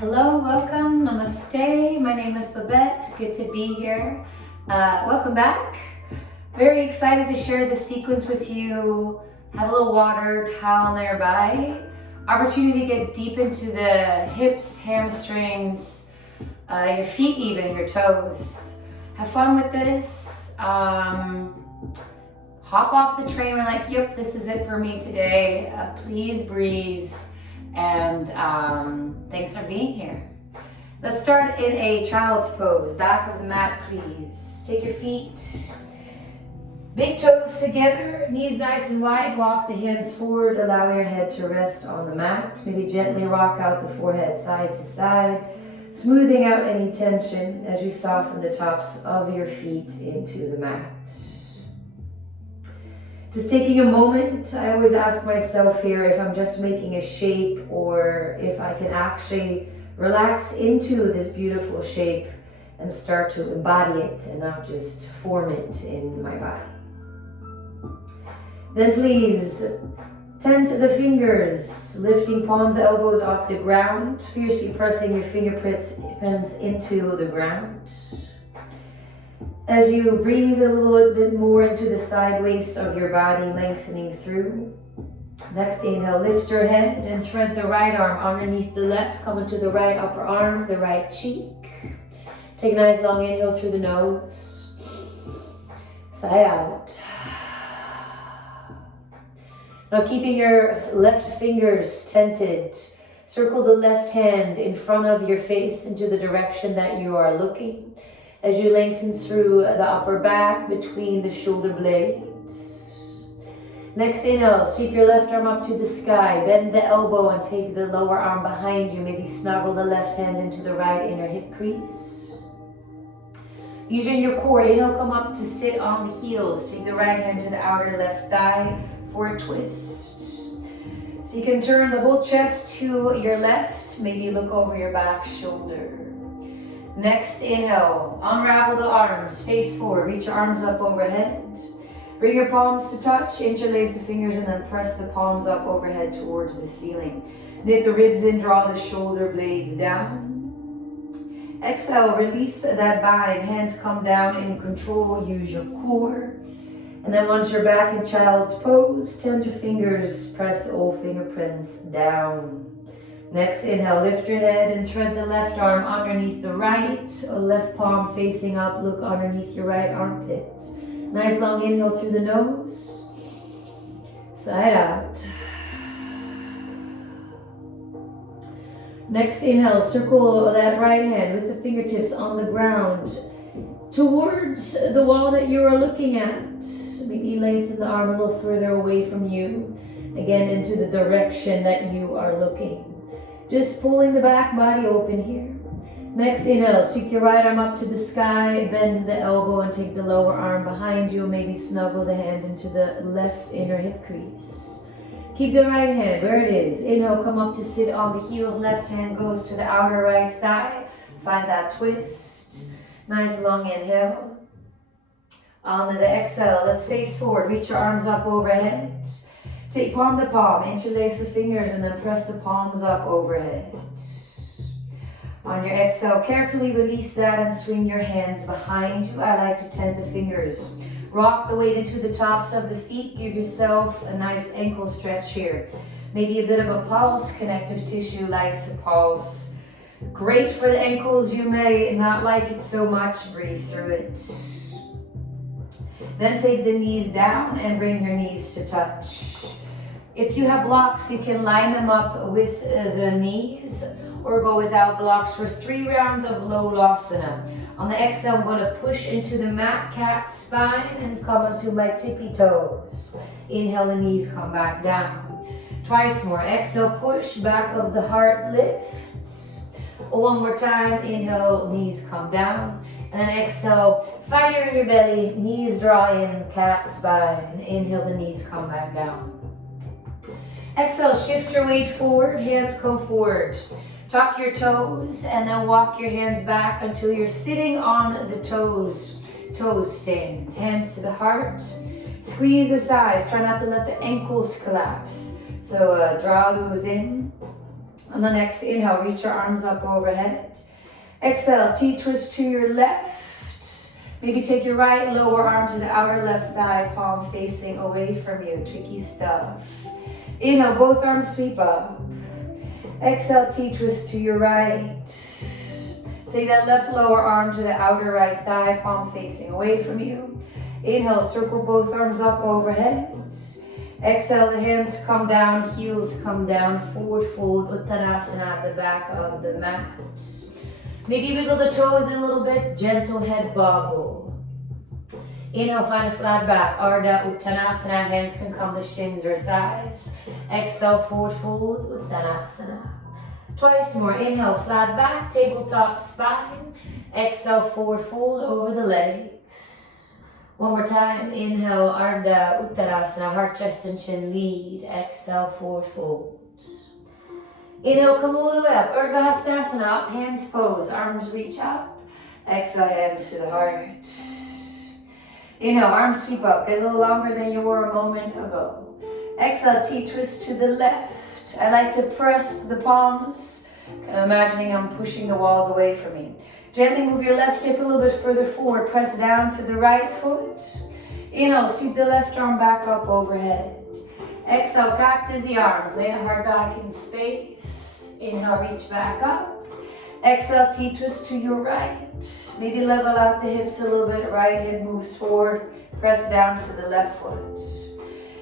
Hello, welcome, namaste. My name is Babette. Good to be here. Welcome back. Very excited to share this sequence with you. Have a little water, towel nearby. Opportunity to get deep into the hips, hamstrings, your feet even, your toes. Have fun with this. Hop off the train. We're like, yep, this is it for me today. Please breathe. And thanks for being here. Let's start in a child's pose. Back of the mat, please. Take your feet, big toes together, knees nice and wide. Walk the hands forward. Allow your head to rest on the mat. Maybe gently rock out the forehead side to side, smoothing out any tension as you soften the tops of your feet into the mat. Just taking a moment, I always ask myself here if I'm just making a shape or if I can actually relax into this beautiful shape and start to embody it and not just form it in my body. Then please tend to the fingers, lifting palms, elbows off the ground, fiercely pressing your fingerprints into the ground. As you breathe a little bit more into the side waist of your body, lengthening through. Next inhale, lift your head and thread the right arm underneath the left, come into the right upper arm, the right cheek. Take a nice long inhale through the nose. Side out. Now keeping your left fingers tented, circle the left hand in front of your face into the direction that you are looking. As you lengthen through the upper back between the shoulder blades. Next inhale, sweep your left arm up to the sky, bend the elbow and take the lower arm behind you. Maybe snuggle the left hand into the right inner hip crease. Using your core, inhale, come up to sit on the heels. Take the right hand to the outer left thigh for a twist. So you can turn the whole chest to your left. Maybe look over your back shoulder. Next inhale, unravel the arms, face forward, reach your arms up overhead. Bring your palms to touch, interlace the fingers and then press the palms up overhead towards the ceiling. Knit the ribs in, draw the shoulder blades down. Exhale, release that bind, hands come down in control, use your core. And then once you're back in child's pose, tend your fingers, press the old fingerprints down. Next inhale, lift your head and thread the left arm underneath the right, left palm facing up, look underneath your right armpit. Nice long inhale through the nose, side out. Next inhale, circle that right hand with the fingertips on the ground towards the wall that you are looking at. Maybe lengthen the arm a little further away from you, again into the direction that you are looking. Just pulling the back body open here. Next inhale, sweep your right arm up to the sky, bend the elbow and take the lower arm behind you. Maybe snuggle the hand into the left inner hip crease. Keep the right hand where it is. Inhale, come up to sit on the heels. Left hand goes to the outer right thigh. Find that twist. Nice long inhale. On the exhale, let's face forward. Reach your arms up overhead. Take palm to palm, interlace the fingers and then press the palms up overhead. On your exhale, carefully release that and swing your hands behind you. I like to tend the fingers. Rock the weight into the tops of the feet. Give yourself a nice ankle stretch here. Maybe a bit of a pulse. Connective tissue likes a pulse. Great for the ankles. You may not like it so much. Breathe through it. Then take the knees down and bring your knees to touch. If you have blocks, you can line them up with the knees or go without blocks for 3 rounds of low Lasana. On the exhale, I'm going to push into the mat, cat spine, and come onto my tippy toes. Inhale, the knees come back down. Twice more. Exhale, push, back of the heart lifts. One more time. Inhale, knees come down. And then exhale, fire in your belly, knees draw in, cat spine. Inhale, the knees come back down. Exhale, shift your weight forward, hands come forward. Tuck your toes and then walk your hands back until you're sitting on the toes stand. Hands to the heart. Squeeze the thighs, try not to let the ankles collapse. So draw those in. On the next inhale, reach your arms up overhead. Exhale, T-twist to your left. Maybe take your right lower arm to the outer left thigh, palm facing away from you. Tricky stuff. Inhale, both arms sweep up. Exhale, T-twist to your right. Take that left lower arm to the outer right thigh, palm facing away from you. Inhale, circle both arms up overhead. Exhale, the hands come down, heels come down, forward fold, Uttanasana at the back of the mat. Maybe wiggle the toes a little bit, gentle head bobble. Inhale, find a flat back, Ardha Uttanasana, hands can come to shins or thighs. Exhale, forward fold, Uttanasana. Twice more, inhale, flat back, tabletop spine. Exhale, forward fold over the legs. One more time, inhale, Ardha Uttanasana, heart, chest, and chin lead. Exhale, forward fold. Inhale, come all the way up, Urdhva Hastasana, up, hands pose, arms reach up. Exhale, hands to the heart. Inhale, arms sweep up, get a little longer than you were a moment ago. Exhale, T-twist to the left. I like to press the palms, kind of imagining I'm pushing the walls away from me. Gently move your left hip a little bit further forward. Press down through the right foot. Inhale, sweep the left arm back up overhead. Exhale, cactus the arms. Lay the heart back in space. Inhale, reach back up. Exhale, T-twist to your right. Maybe level out the hips a little bit. Right hip moves forward. Press down to the left foot.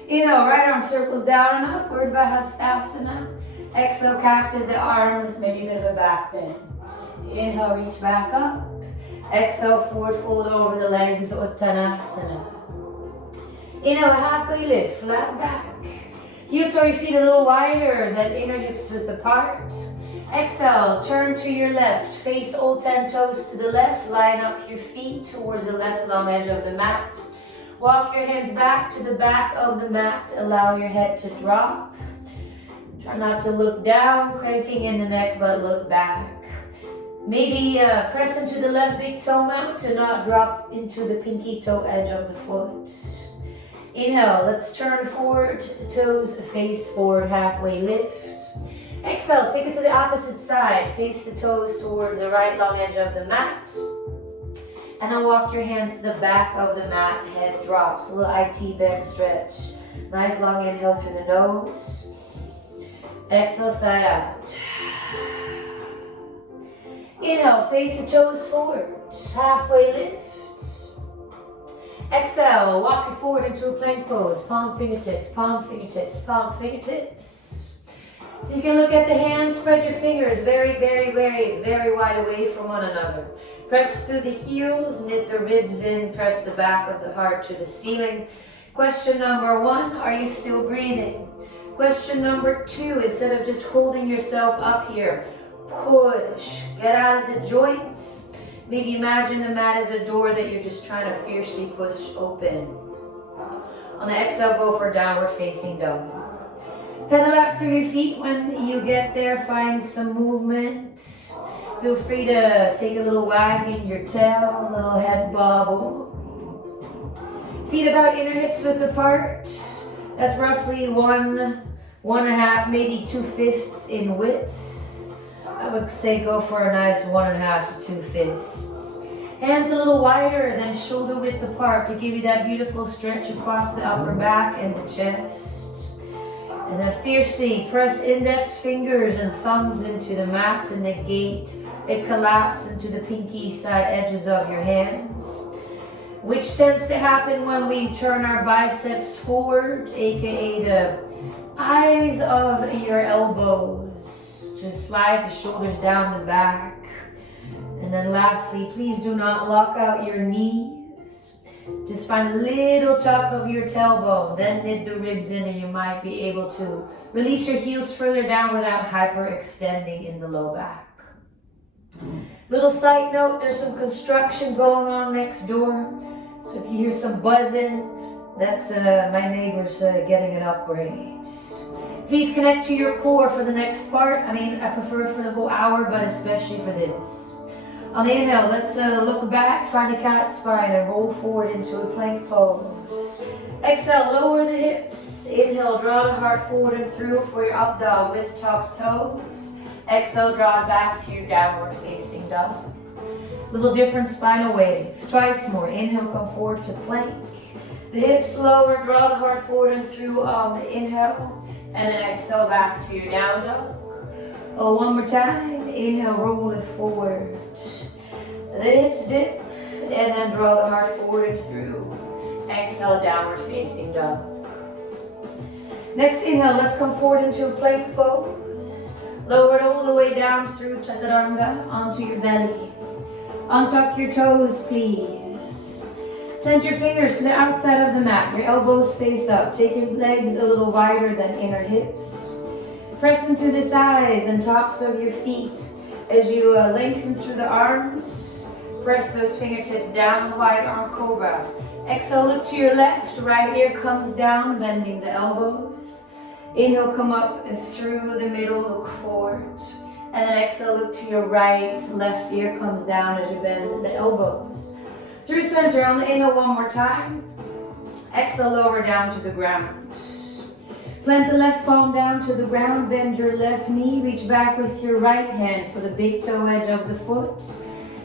Inhale, right arm circles down and up. Urdhva Hastasana. Exhale, cactus the arms. Maybe a bit of a back bend. Inhale, reach back up. Exhale, forward fold over the legs, Uttanasana. Inhale, halfway lift, flat back. Heel toe your feet a little wider than inner hips width apart. Exhale, turn to your left. Face all 10 toes to the left. Line up your feet towards the left long edge of the mat. Walk your hands back to the back of the mat. Allow your head to drop. Try not to look down, cranking in the neck, but look back. Maybe press into the left big toe mount to not drop into the pinky toe edge of the foot. Inhale, let's turn forward, toes face forward, halfway lift. Exhale, take it to the opposite side, face the toes towards the right long edge of the mat. And then walk your hands to the back of the mat, head drops, a little IT bend stretch. Nice long inhale through the nose. Exhale, side out. Inhale, face the toes forward, halfway lift. Exhale, walk it forward into a plank pose. Palm fingertips, palm fingertips, palm fingertips. So you can look at the hands, spread your fingers very, very, very, very wide away from one another. Press through the heels, knit the ribs in, press the back of the heart to the ceiling. Question number 1, are you still breathing? Question number 2, instead of just holding yourself up here, push, get out of the joints. Maybe imagine the mat as a door that you're just trying to fiercely push open. On the exhale, go for downward facing dog. Pedal out through your feet. When you get there, find some movement. Feel free to take a little wag in your tail, a little head bobble. Feet about inner hips width apart. That's roughly 1.5, maybe 2 fists in width. I would say go for a nice 1.5 to 2 fists. Hands a little wider than shoulder width apart to give you that beautiful stretch across the upper back and the chest. And then fiercely press index fingers and thumbs into the mat to negate a collapse into the pinky side edges of your hands, which tends to happen when we turn our biceps forward, aka the eyes of your elbows. Just slide the shoulders down the back. And then lastly, please do not lock out your knees. Just find a little tuck of your tailbone, then knit the ribs in, and you might be able to release your heels further down without hyperextending in the low back. Little side note, there's some construction going on next door. So if you hear some buzzing, that's my neighbors getting an upgrade. Please connect to your core for the next part. I mean, I prefer for the whole hour, but especially for this. On the inhale, let's look back, find a cat spine and roll forward into a plank pose. Exhale, lower the hips. Inhale, draw the heart forward and through for your up dog with tucked toes. Exhale, draw it back to your downward facing dog. Little different spinal wave. Twice more. Inhale, come forward to plank. The hips lower, draw the heart forward and through on the inhale. And then exhale back to your down dog. Oh, one more time. Inhale, roll it forward. The hips dip, and then draw the heart forward and through. Exhale, downward facing dog. Next inhale, let's come forward into a plank pose. Lower it all the way down through chaturanga onto your belly. Untuck your toes, please. Tent your fingers to the outside of the mat. Your elbows face up. Take your legs a little wider than inner hips. Press into the thighs and tops of your feet as you lengthen through the arms. Press those fingertips down, wide arm cobra. Exhale, look to your left. Right ear comes down, bending the elbows. Inhale, come up through the middle, look forward. And then exhale, look to your right. Left ear comes down as you bend the elbows. Through center, on the inhale one more time. Exhale, lower down to the ground. Plant the left palm down to the ground, bend your left knee, reach back with your right hand for the big toe edge of the foot.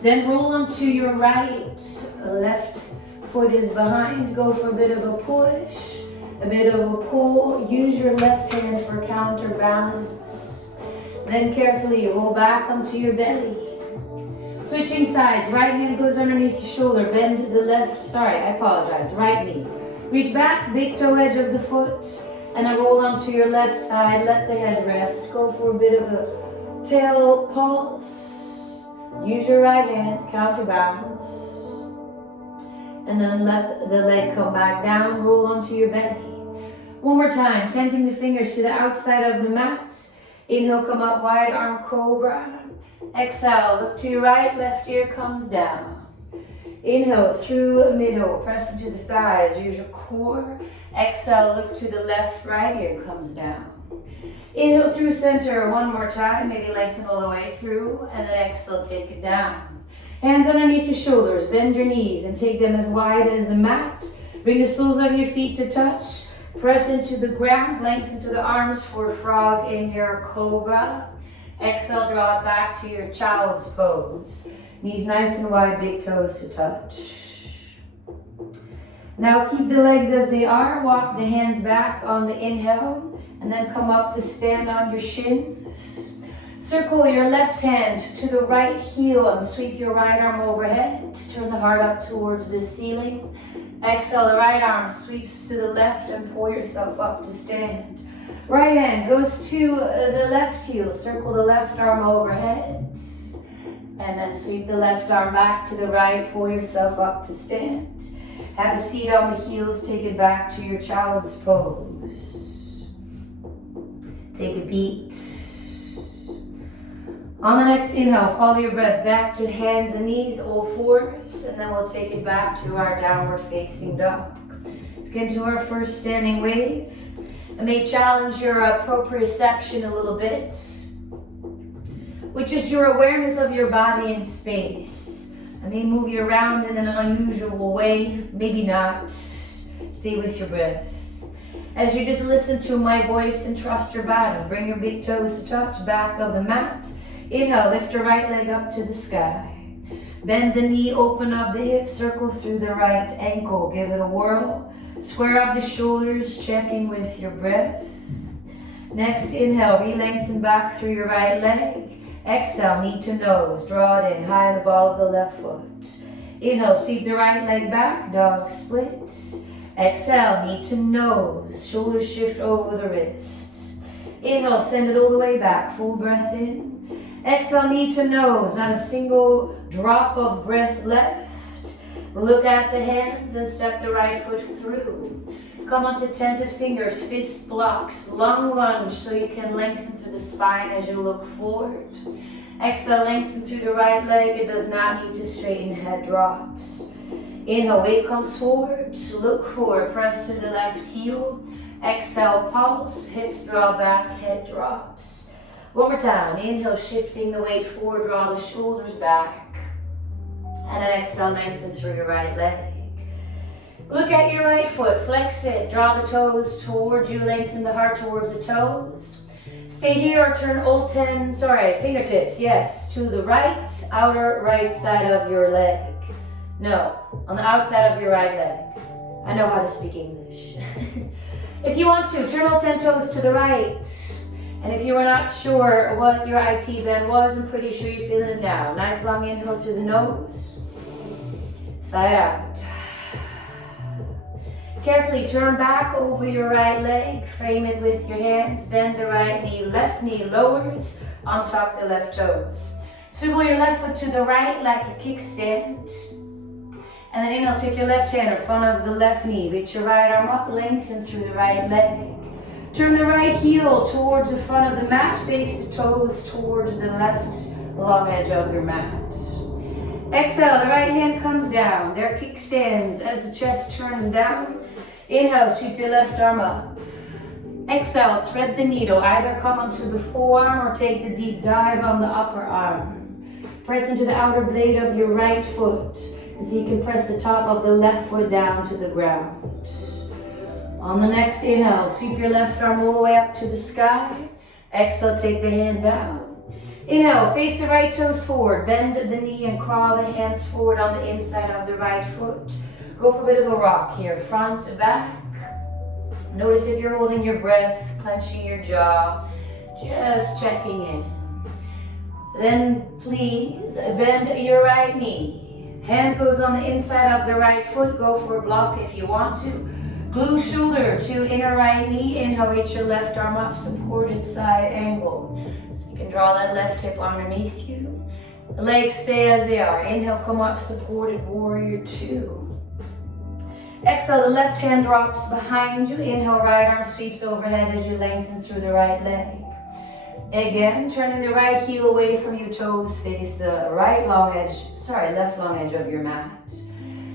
Then roll onto your right, left foot is behind, go for a bit of a push, a bit of a pull, use your left hand for counterbalance. Then carefully roll back onto your belly. Switching sides, right hand goes underneath your shoulder, bend the left, right knee. Reach back, big toe edge of the foot, and then roll onto your left side, let the head rest. Go for a bit of a tail pulse. Use your right hand, counterbalance. And then let the leg come back down, roll onto your belly. One more time, tenting the fingers to the outside of the mat. Inhale, come up, wide arm cobra. Exhale, look to your right, left ear comes down. Inhale, through middle, press into the thighs, use your core. Exhale, look to the left, right ear comes down. Inhale through center one more time, maybe lengthen all the way through, and then exhale, take it down. Hands underneath your shoulders, bend your knees and take them as wide as the mat. Bring the soles of your feet to touch. Press into the ground, lengthen to the arms for frog in your cobra. Exhale, draw it back to your child's pose. Knees nice and wide, big toes to touch. Now keep the legs as they are. Walk the hands back on the inhale and then come up to stand on your shins. Circle your left hand to the right heel and sweep your right arm overhead. Turn the heart up towards the ceiling. Exhale, the right arm sweeps to the left and pull yourself up to stand. Right hand goes to the left heel. Circle the left arm overhead. And then sweep the left arm back to the right. Pull yourself up to stand. Have a seat on the heels. Take it back to your child's pose. Take a beat. On the next inhale, follow your breath back to hands and knees, all fours, and then we'll take it back to our downward facing dog. Let's get into our first standing wave. I may challenge your proprioception a little bit, which is your awareness of your body in space. I may move you around in an unusual way, maybe not. Stay with your breath. As you just listen to my voice and trust your body, bring your big toes to touch, back of the mat. Inhale, lift your right leg up to the sky. Bend the knee, open up the hip, circle through the right ankle, give it a whirl. Square up the shoulders, checking with your breath. Next, inhale, re-lengthen back through your right leg. Exhale, knee to nose, draw it in, high on the ball of the left foot. Inhale, sweep the right leg back, dog split. Exhale, knee to nose, shoulders shift over the wrists. Inhale, send it all the way back, full breath in. Exhale, knee to nose, not a single drop of breath left. Look at the hands and step the right foot through. Come onto tented fingers, fist blocks, long lunge so you can lengthen through the spine as you look forward. Exhale, lengthen through the right leg. It does not need to straighten, head drops. Inhale, weight comes forward, look forward, press to the left heel. Exhale, pulse, hips draw back, head drops. One more time, inhale, shifting the weight forward, draw the shoulders back. And then exhale, lengthen through your right leg. Look at your right foot, flex it, draw the toes towards you, lengthen the heart towards the toes. Stay here or turn fingertips, yes, to the right, outer right side of your leg. No, on the outside of your right leg. I know how to speak English. If you want to, turn all 10 toes to the right. And if you were not sure what your IT bend was, I'm pretty sure you're feeling it now. Nice long inhale through the nose. Sigh out. Carefully turn back over your right leg. Frame it with your hands. Bend the right knee. Left knee lowers on top of the left toes. Swivel your left foot to the right like a kickstand. And then inhale, take your left hand in front of the left knee. Reach your right arm up, lengthen through the right leg. Turn the right heel towards the front of the mat. Face the toes towards the left long edge of your mat. Exhale, the right hand comes down. There kickstands as the chest turns down. Inhale, sweep your left arm up. Exhale, thread the needle. Either come onto the forearm or take the deep dive on the upper arm. Press into the outer blade of your right foot. And so you can press the top of the left foot down to the ground. On the next inhale, sweep your left arm all the way up to the sky. Exhale, take the hand down. Inhale, face the right toes forward. Bend the knee and crawl the hands forward on the inside of the right foot. Go for a bit of a rock here, front to back. Notice if you're holding your breath, clenching your jaw, just checking in. Then please bend your right knee. Hand goes on the inside of the right foot. Go for a block if you want to. Glue shoulder to inner right knee. Inhale, reach your left arm up, supported side angle. So you can draw that left hip underneath you. The legs stay as they are. Inhale, come up, supported warrior two. Exhale, the left hand drops behind you. Inhale, right arm sweeps overhead as you lengthen through the right leg. Again, turning the right heel away from you, toes face the left long edge of your mat.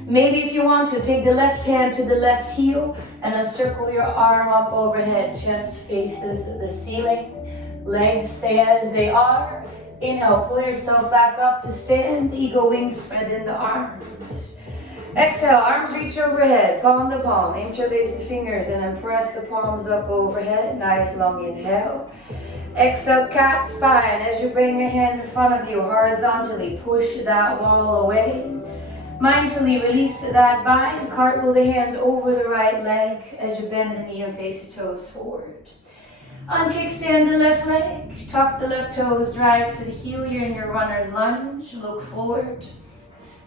Maybe if you want to, take the left hand to the left heel and then circle your arm up overhead. Chest faces the ceiling. Legs stay as they are. Inhale, pull yourself back up to stand. Eagle wings spread in the arms. Exhale, arms reach overhead, palm to palm. Interlace the fingers and then press the palms up overhead. Nice long inhale. Exhale, cat spine. As you bring your hands in front of you horizontally, push that wall away. Mindfully release that bind. Cartwheel the hands over the right leg as you bend the knee and face the toes forward. Unkickstand the left leg. Tuck the left toes, drive to the heel. You're in your runner's lunge. Look forward.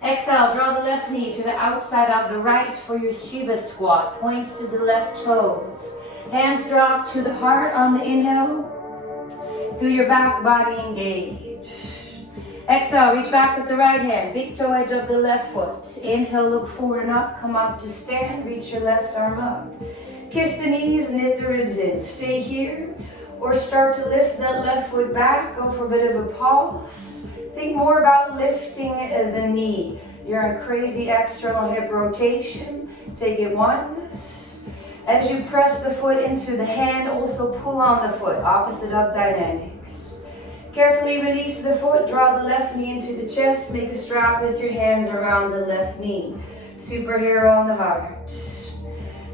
Exhale, draw the left knee to the outside of the right for your Shiva squat. Point to the left toes. Hands drop to the heart on the inhale. Feel your back body engage. Exhale, reach back with the right hand. Big toe edge of the left foot. Inhale, look forward and up. Come up to stand. Reach your left arm up. Kiss the knees, knit the ribs in. Stay here or start to lift that left foot back. Go for a bit of a pulse. Think more about lifting the knee. You're in crazy external hip rotation. Take it once. As you press the foot into the hand, also pull on the foot. Opposite up dynamics. Carefully release the foot. Draw the left knee into the chest. Make a strap with your hands around the left knee. Superhero on the heart.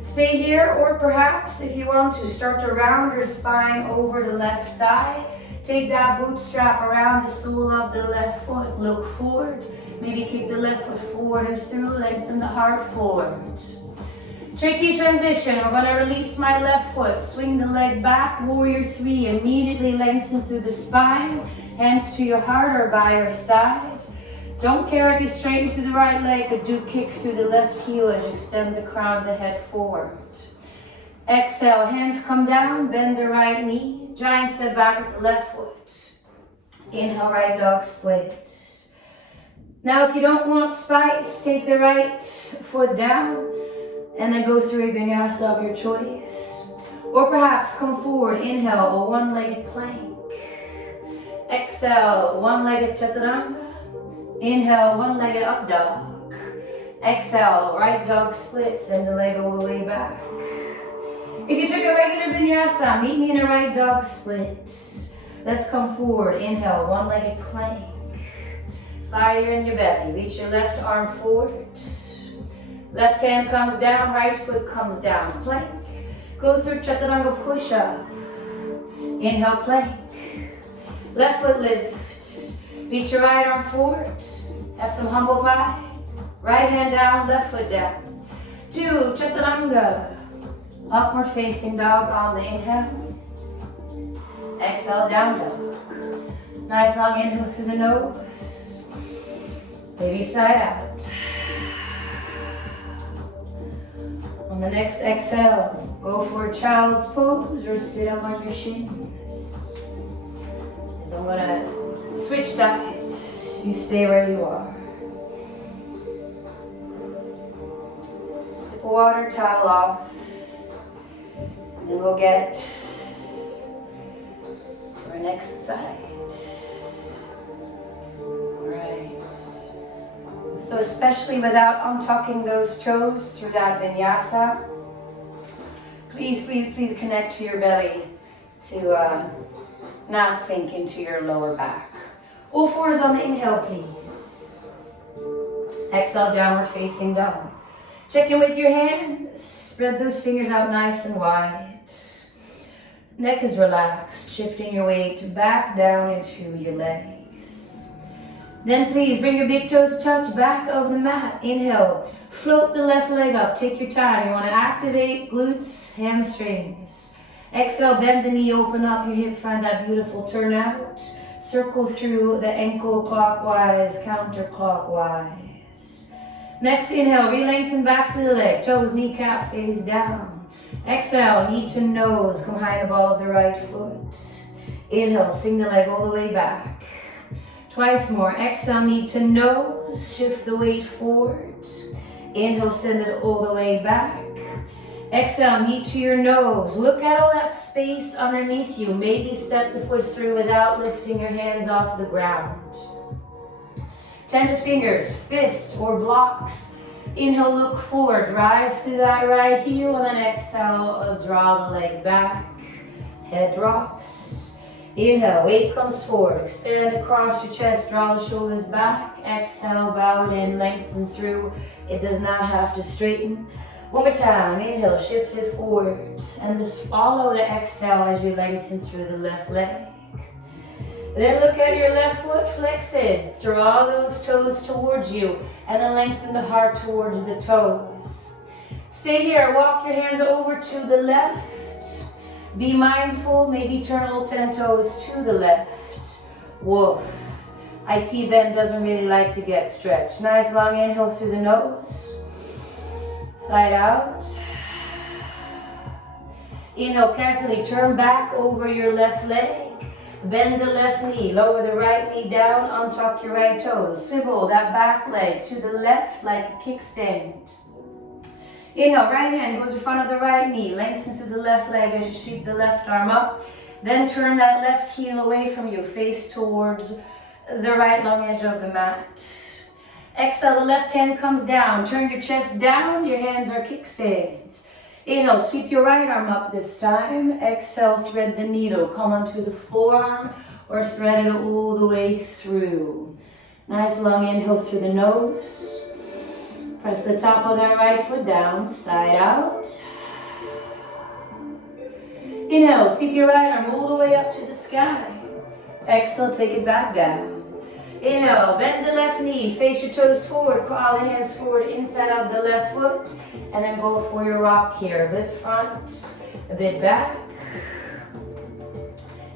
Stay here, or perhaps if you want to, start to round your spine over the left thigh. Take that bootstrap around the sole of the left foot. Look forward. Maybe kick the left foot forward and through. Lengthen the heart forward. Tricky transition. We're going to release my left foot. Swing the leg back. Warrior three. Immediately lengthen through the spine. Hands to your heart or by your side. Don't care if you straighten through the right leg, but do kick through the left heel as you extend the crown of the head forward. Exhale, hands come down, bend the right knee. Giant step back with the left foot. Inhale, right dog split. Now if you don't want spice, take the right foot down and then go through a vinyasa of your choice. Or perhaps come forward, inhale, a one-legged plank. Exhale, one-legged chaturanga. Inhale, one-legged up dog. Exhale, right dog split, send the leg all the way back. If you took a regular vinyasa, meet me in a right dog split. Let's come forward. Inhale, one-legged plank. Fire in your belly. Reach your left arm forward. Left hand comes down, right foot comes down. Plank. Go through chaturanga push-up. Inhale, plank. Left foot lifts. Reach your right arm forward. Have some humble pie. Right hand down, left foot down. 2, chaturanga. Upward facing dog on the inhale. Exhale, down dog. Nice long inhale through the nose. Baby side out. On the next exhale, go for child's pose or sit up on your shins. As I'm gonna switch sides, you stay where you are. Sip of water, towel off. And then we'll get to our next side. Alright. So especially without untucking those toes through that vinyasa, please, please, please connect to your belly to not sink into your lower back. All fours on the inhale, please. Exhale, downward facing dog. Check in with your hands. Spread those fingers out nice and wide. Neck is relaxed, shifting your weight back down into your legs. Then please bring your big toes touch back of the mat. Inhale, float the left leg up. Take your time. You want to activate glutes, hamstrings. Exhale, bend the knee, open up your hip, find that beautiful turnout. Circle through the ankle clockwise, counterclockwise. Next inhale, re-lengthen back through the leg. Toes, kneecap face down. Exhale, knee to nose, come behind the ball of the right foot. Inhale, swing the leg all the way back. Twice more. Exhale, knee to nose, shift the weight forward. Inhale, send it all the way back. Exhale, knee to your nose. Look at all that space underneath you. Maybe step the foot through without lifting your hands off the ground. Tended fingers, fists or blocks. Inhale, look forward, drive through that right heel, and then exhale, draw the leg back. Head drops. Inhale, weight comes forward, expand across your chest, draw the shoulders back. Exhale, bow it in, lengthen through. It does not have to straighten. One more time, inhale, shift it forward, and just follow the exhale as you lengthen through the left leg. Then look at your left foot, flex it, draw those toes towards you, and then lengthen the heart towards the toes. Stay here, walk your hands over to the left. Be mindful, maybe turn a little 10 toes to the left. Woof. IT bend doesn't really like to get stretched. Nice long inhale through the nose. Side out. Inhale, carefully turn back over your left leg. Bend the left knee, lower the right knee down, untuck your right toes. Swivel that back leg to the left like a kickstand. Inhale, right hand goes in front of the right knee. Lengthen through the left leg as you sweep the left arm up. Then turn that left heel away from you, face towards the right long edge of the mat. Exhale, the left hand comes down. Turn your chest down, your hands are kickstands. Inhale, sweep your right arm up this time. Exhale, thread the needle. Come onto the forearm or thread it all the way through. Nice long inhale through the nose. Press the top of that right foot down, side out. Inhale, sweep your right arm all the way up to the sky. Exhale, take it back down. Inhale, bend the left knee, face your toes forward, crawl the hands forward inside of the left foot, and then go for your rock here. A bit front, a bit back.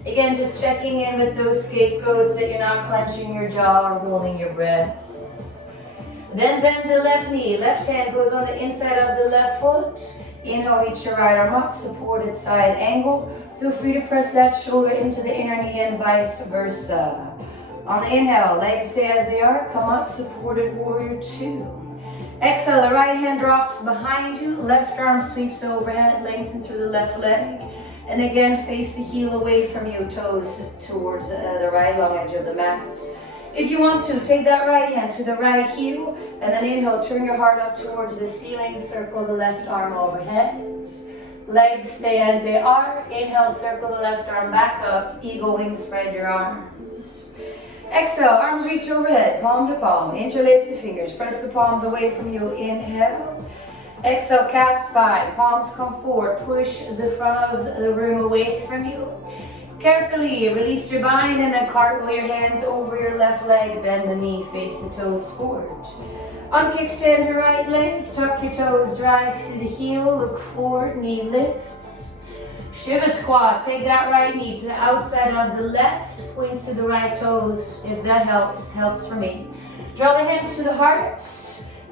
Again, just checking in with those scapegoats that you're not clenching your jaw or holding your breath. Then bend the left knee, left hand goes on the inside of the left foot. Inhale, reach your right arm up, supported side angle. Feel free to press that shoulder into the inner knee and vice versa. On the inhale, legs stay as they are. Come up, supported warrior 2. Exhale, the right hand drops behind you. Left arm sweeps overhead, lengthen through the left leg. And again, face the heel away from you, toes towards the right long edge of the mat. If you want to, take that right hand to the right heel. And then inhale, turn your heart up towards the ceiling. Circle the left arm overhead. Legs stay as they are. Inhale, circle the left arm back up. Eagle wing, spread your arms. Exhale, arms reach overhead, palm to palm. Interlace the fingers, press the palms away from you. Inhale. Exhale, cat spine. Palms come forward. Push the front of the room away from you. Carefully release your bind and then cartwheel your hands over your left leg. Bend the knee, face the toes forward. Unkickstand your right leg. Tuck your toes, drive through the heel. Look forward, knee lifts. Shiva squat. Take that right knee to the outside of the left. Points to the right toes. If that helps for me. Draw the hands to the heart.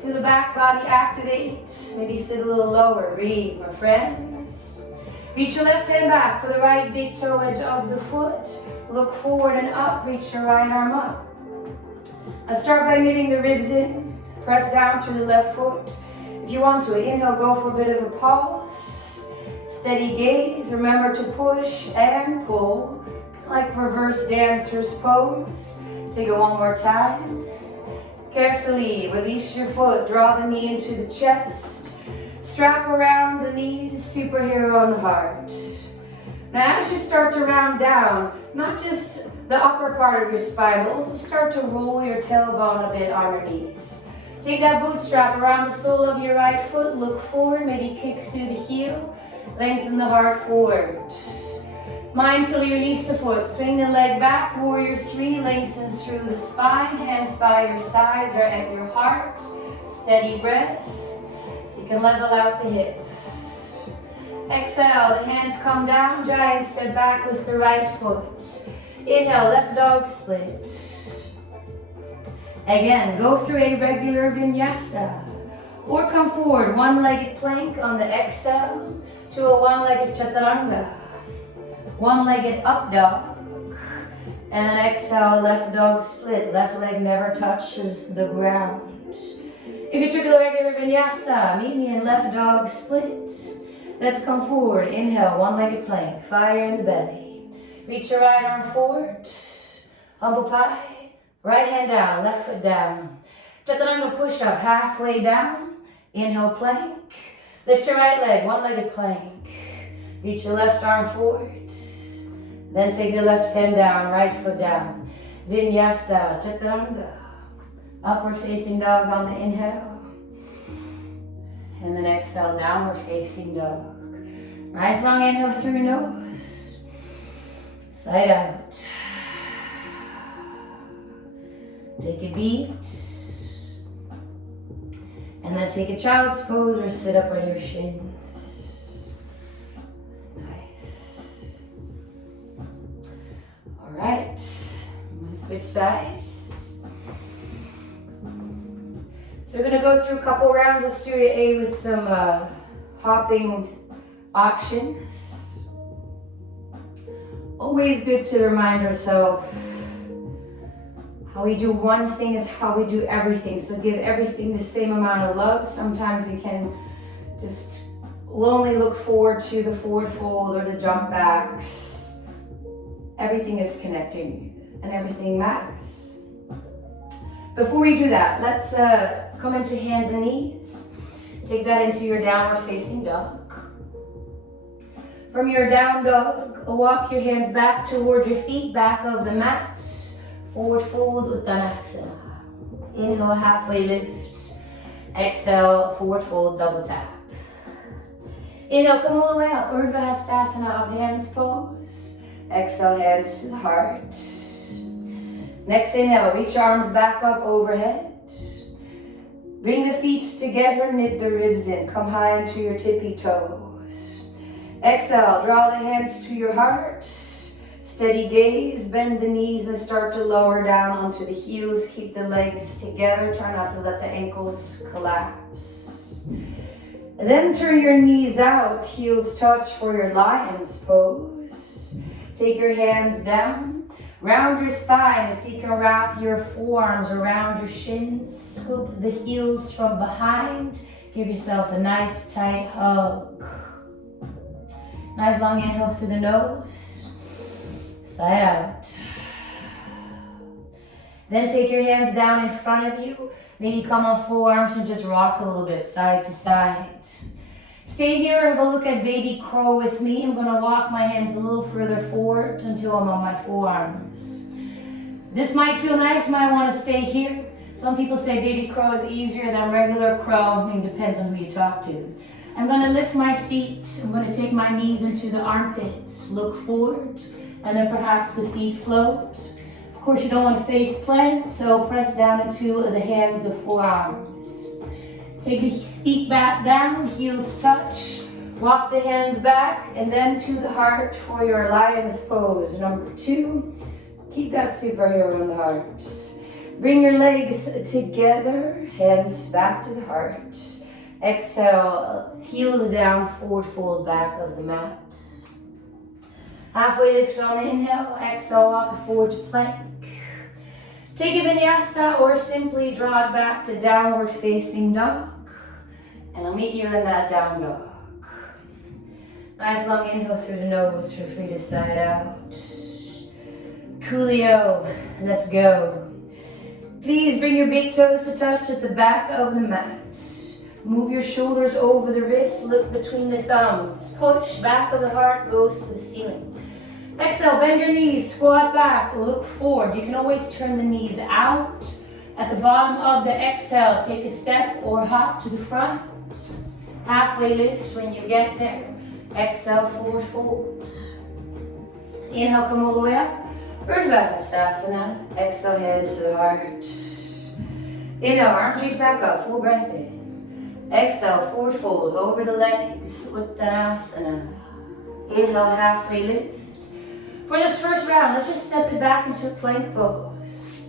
Feel the back body activate. Maybe sit a little lower. Breathe, my friends. Reach your left hand back for the right big toe edge of the foot. Look forward and up. Reach your right arm up. Now start by knitting the ribs in. Press down through the left foot. If you want to, inhale, go for a bit of a pause. Steady gaze. Remember to push and pull, like reverse dancer's pose. Take it one more time. Carefully release your foot. Draw the knee into the chest. Strap around the knees. Superhero on the heart. Now as you start to round down, not just the upper part of your spine, but also start to roll your tailbone a bit underneath. Take that bootstrap around the sole of your right foot. Look forward, maybe kick through the heel. Lengthen the heart forward. Mindfully release the foot. Swing the leg back. Warrior 3. Lengthen through the spine. Hands by your sides or at your heart. Steady breath. So you can level out the hips. Exhale. The hands come down. Giant step back with the right foot. Inhale. Left dog split. Again, go through a regular vinyasa. Or come forward. One-legged plank on the exhale to a one-legged chaturanga. One-legged up dog. And then exhale, left dog split. Left leg never touches the ground. If you took a regular vinyasa, meet me in left dog split. Let's come forward. Inhale, one-legged plank. Fire in the belly. Reach your right arm forward. Humble pie. Right hand down, left foot down. Chaturanga push up, halfway down. Inhale, plank. Lift your right leg, one-legged plank. Reach your left arm forward. Then take the left hand down, right foot down. Vinyasa, Chaturanga. Upward facing dog on the inhale. And then exhale, downward facing dog. Nice long inhale through your nose. Side out. Take a beat. And then take a child's pose or sit up on your shins. Nice. All right. I'm going to switch sides. So we're going to go through a couple rounds of Surya A with some hopping options. Always good to remind ourselves how we do one thing is how we do everything. So give everything the same amount of love. Sometimes we can just only look forward to the forward fold or the jump backs. Everything is connecting and everything matters. Before we do that, let's come into hands and knees. Take that into your downward facing dog. From your down dog, walk your hands back towards your feet, back of the mat. Forward fold, Uttanasana. Inhale, halfway lift. Exhale, forward fold, double tap. Inhale, come all the way up. Urdhva Hastasana, up hands pose. Exhale, hands to the heart. Next inhale, reach arms back up overhead. Bring the feet together, knit the ribs in. Come high into your tippy toes. Exhale, draw the hands to your heart. Steady gaze, bend the knees and start to lower down onto the heels. Keep the legs together. Try not to let the ankles collapse. And then turn your knees out, heels touch for your lion's pose. Take your hands down. Round your spine so you can wrap your forearms around your shins. Scoop the heels from behind. Give yourself a nice tight hug. Nice long inhale through the nose. Side out. Then take your hands down in front of you. Maybe come on forearms and just rock a little bit side to side. Stay here, have a look at baby crow with me. I'm gonna walk my hands a little further forward until I'm on my forearms. This might feel nice, you might want to stay here. Some people say baby crow is easier than regular crow. I mean, depends on who you talk to. I'm going to lift my seat. I'm going to take my knees into the armpits, look forward, and then perhaps the feet float. Of course, you don't want to face plant, so press down into the hands, the forearms. Take the feet back down, heels touch. Walk the hands back, and then to the heart for your lion's pose. Number 2, keep that superhero in the heart. Bring your legs together, hands back to the heart. Exhale, heels down, forward fold back of the mat. Halfway lift on inhale, exhale, walk forward to plank. Take a vinyasa or simply draw it back to downward facing dog. And I'll meet you in that down dog. Nice long inhale through the nose, feel free to sigh out. Coolio, let's go. Please bring your big toes to touch at the back of the mat. Move your shoulders over the wrists, look between the thumbs. Push, back of the heart goes to the ceiling. Exhale, bend your knees, squat back, look forward. You can always turn the knees out. At the bottom of the exhale, take a step or hop to the front. Halfway lift when you get there. Exhale, forward fold. Inhale, come all the way up. Urdhva Hastasana. Exhale, hands to the heart. Inhale, arms reach back up, full breath in. Exhale, forward fold over the legs, Uttanasana. Inhale, halfway lift. For this first round, let's just step it back into a plank pose.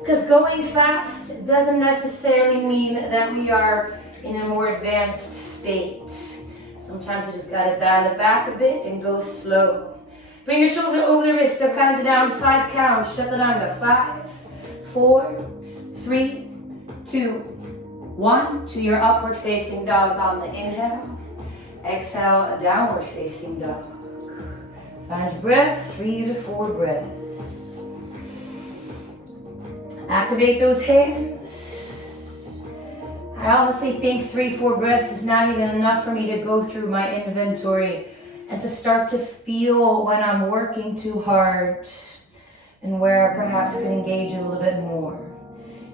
Because going fast doesn't necessarily mean that we are in a more advanced state. Sometimes we just gotta dial it back a bit and go slow. Bring your shoulder over the wrist, I'll count it down, 5 counts, Chaturanga, 5, 4, 3, 2, 1. To your upward facing dog on the inhale. Exhale, a downward facing dog. Find your breath, 3 to 4 breaths. Activate those hands. I honestly think 3-4 breaths is not even enough for me to go through my inventory and to start to feel when I'm working too hard and where I perhaps could engage a little bit more.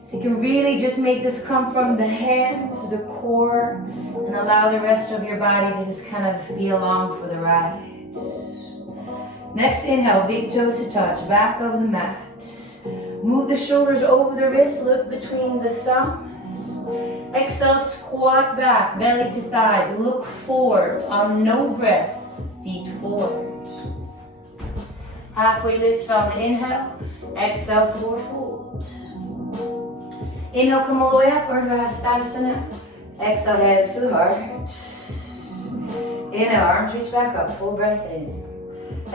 So you can really just make this come from the hands, the core, and allow the rest of your body to just kind of be along for the ride. Next inhale, big toes to touch, back of the mat. Move the shoulders over the wrists, look between the thumbs. Exhale, squat back, belly to thighs, look forward. On no breath, feet forward. Halfway lift on the inhale, exhale, forward fold. Inhale, come all the way up, Urdhva Hastasana. Exhale, hands to the heart. Inhale, arms reach back up, full breath in.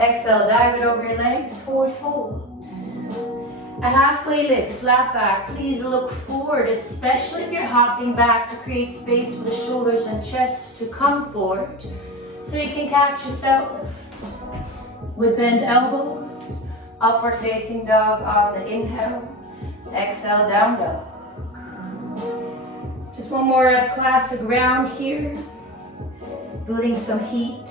Exhale, dive it over your legs, forward fold. A halfway lift, flat back. Please look forward, especially if you're hopping back to create space for the shoulders and chest to come forward. So you can catch yourself with bent elbows. Upward facing dog on the inhale. Exhale, down dog. Just one more classic round here. Building some heat.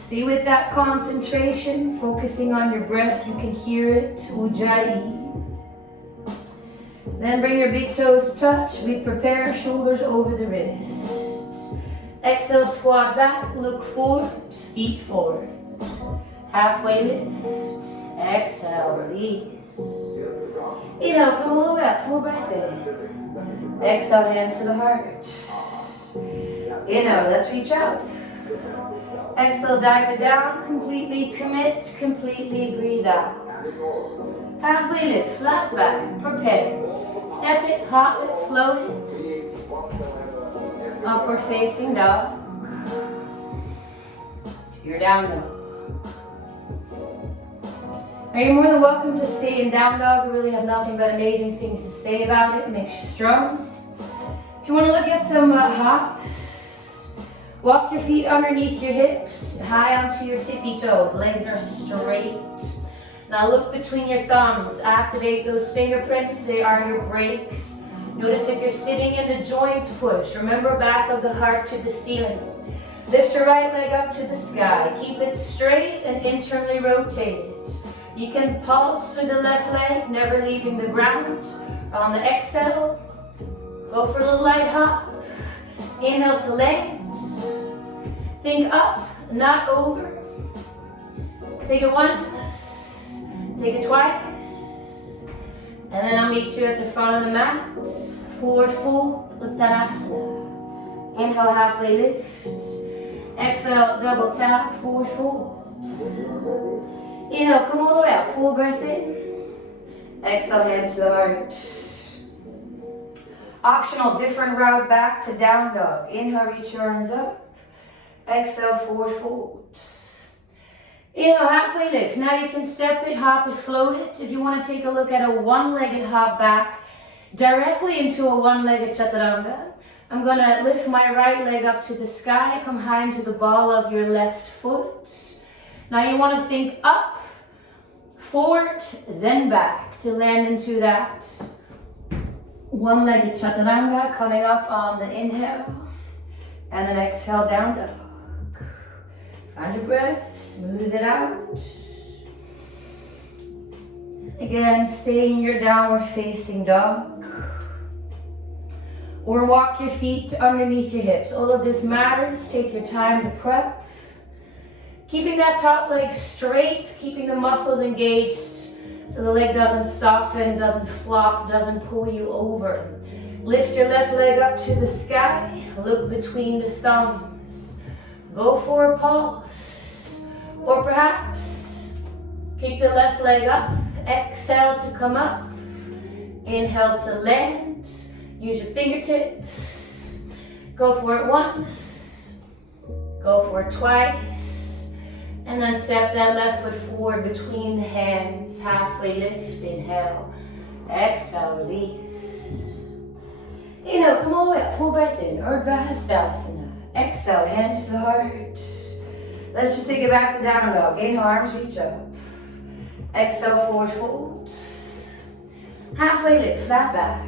Stay with that concentration, focusing on your breath. You can hear it, Ujjayi. Then bring your big toes to touch. We prepare shoulders over the wrists. Exhale, squat back, look forward, feet forward. Halfway lift, exhale, release. Inhale, come all the way up, full breath in. Exhale, hands to the heart. Inhale, let's reach up. Exhale, dive it down, completely commit, completely breathe out. Halfway lift, flat back, prepare. Step it, hop it, float it. Upward facing dog. To your down dog. Now you're more than welcome to stay in down dog. We really have nothing but amazing things to say about it. It makes you strong. If you want to look at some hops, walk your feet underneath your hips, high onto your tippy toes. Legs are straight. Now look between your thumbs. Activate those fingerprints. They are your brakes. Notice if you're sitting in the joints, push. Remember, back of the heart to the ceiling. Lift your right leg up to the sky. Keep it straight and internally rotate it. You can pulse through the left leg, never leaving the ground. On the exhale, go for a little light hop. Inhale to land. Think up, not over. Take it once, take it twice. And then I'll meet you at the front of the mat. Forward fold, Uttanasana. Inhale, halfway lift. Exhale, double tap, forward fold. Inhale, come all the way up, full breath in. Exhale, hands to the heart. Optional, different route back to down dog. Inhale, reach your arms up. Exhale, forward fold. Inhale, halfway lift. Now you can step it, hop it, float it. If you want to take a look at a one-legged hop back directly into a one-legged chaturanga, I'm going to lift my right leg up to the sky, come high into the ball of your left foot. Now you want to think up, forward, then back to land into that one-legged chaturanga, coming up on the inhale, and then exhale, down dog. Find your breath, smooth it out. Again, stay in your downward facing dog. Or walk your feet underneath your hips. All of this matters. Take your time to prep. Keeping that top leg straight, keeping the muscles engaged so the leg doesn't soften, doesn't flop, doesn't pull you over. Lift your left leg up to the sky. Look between the thumbs. Go for a pulse. Or perhaps keep the left leg up. Exhale to come up. Inhale to land. Use your fingertips. Go for it once. Go for it twice. And then step that left foot forward between the hands. Halfway lift. Inhale. Exhale, release. Inhale, come all the way up. Full breath in. Urdhva Hastasana. Exhale, hands to the heart. Let's just take it back to down dog. Inhale, arms reach up. Exhale, forward fold. Halfway lift, flat back.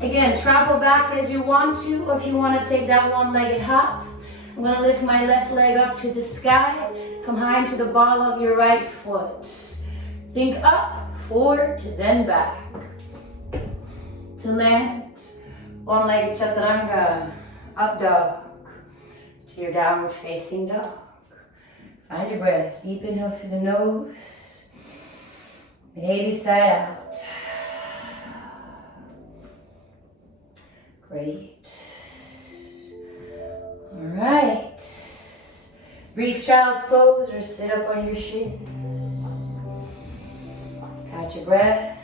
Again, travel back as you want to, or if you want to take that one-legged hop. I'm going to lift my left leg up to the sky. Come high into the ball of your right foot. Think up, forward, then back. To land, one-legged chaturanga, up dog, to your downward facing dog. Find your breath, deep inhale through the nose, maybe side out. Great. All right. Brief child's pose or sit up on your shins. Catch your breath.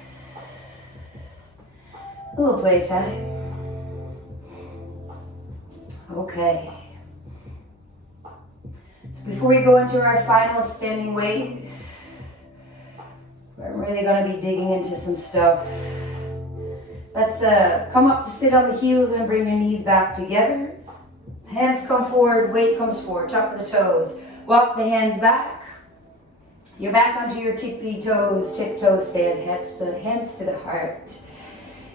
A little playtime. Okay. So before we go into our final standing wave, we're really going to be digging into some stuff. Let's come up to sit on the heels and bring your knees back together. Hands come forward, weight comes forward, tuck the toes. Walk the hands back. You're back onto your tippy toes, tiptoe stand, hands to the heart.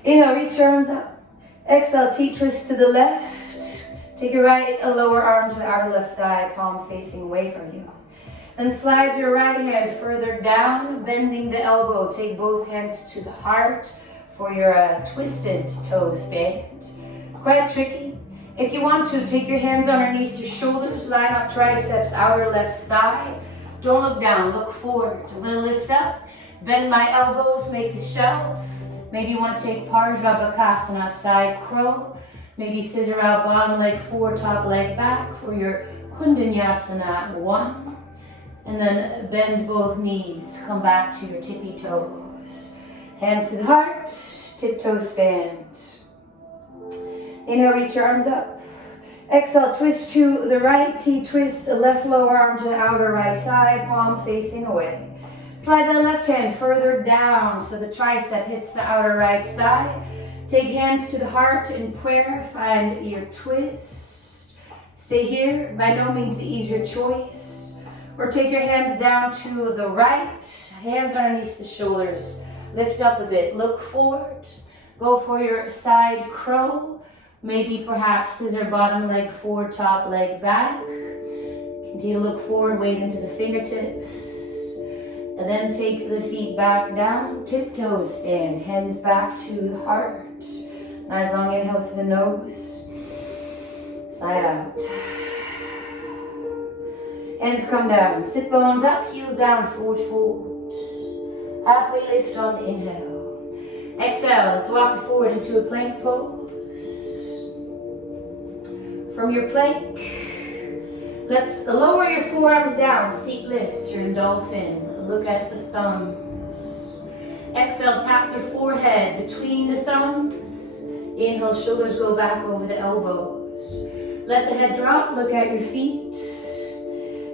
Inhale, reach your arms up. Exhale, T-twist to the left. Take your right lower arm to the outer left thigh, palm facing away from you. Then slide your right hand further down, bending the elbow. Take both hands to the heart for your twisted toe stand. Quite tricky. If you want to, take your hands underneath your shoulders, line up triceps, outer left thigh. Don't look down, look forward. I'm going to lift up, bend my elbows, make a shelf. Maybe you want to take Parjabhakasana, side crow. Maybe scissor out, bottom leg forward, top leg back for your Kundanyasana 1. And then bend both knees, come back to your tippy toes. Hands to the heart, tiptoe stand. Inhale, reach your arms up. Exhale, twist to the right, T-twist, left lower arm to the outer right thigh, palm facing away. Slide that left hand further down so the tricep hits the outer right thigh. Take hands to the heart in prayer, find your twist. Stay here, by no means the easier choice. Or take your hands down to the right, hands underneath the shoulders. Lift up a bit, look forward. Go for your side crow. Maybe perhaps scissor bottom leg forward, top leg back. Continue to look forward, weight into the fingertips. And then take the feet back down, tiptoe stand, hands back to the heart. Nice long inhale through the nose, sigh out. Hands come down, sit bones up, heels down, forward fold. Halfway lift on the inhale. Exhale, let's walk forward into a plank pose. From your plank, let's lower your forearms down, seat lifts, you're in dolphin. Look at the thumbs. Exhale, tap your forehead between the thumbs. Inhale, shoulders go back over the elbows. Let the head drop, look at your feet.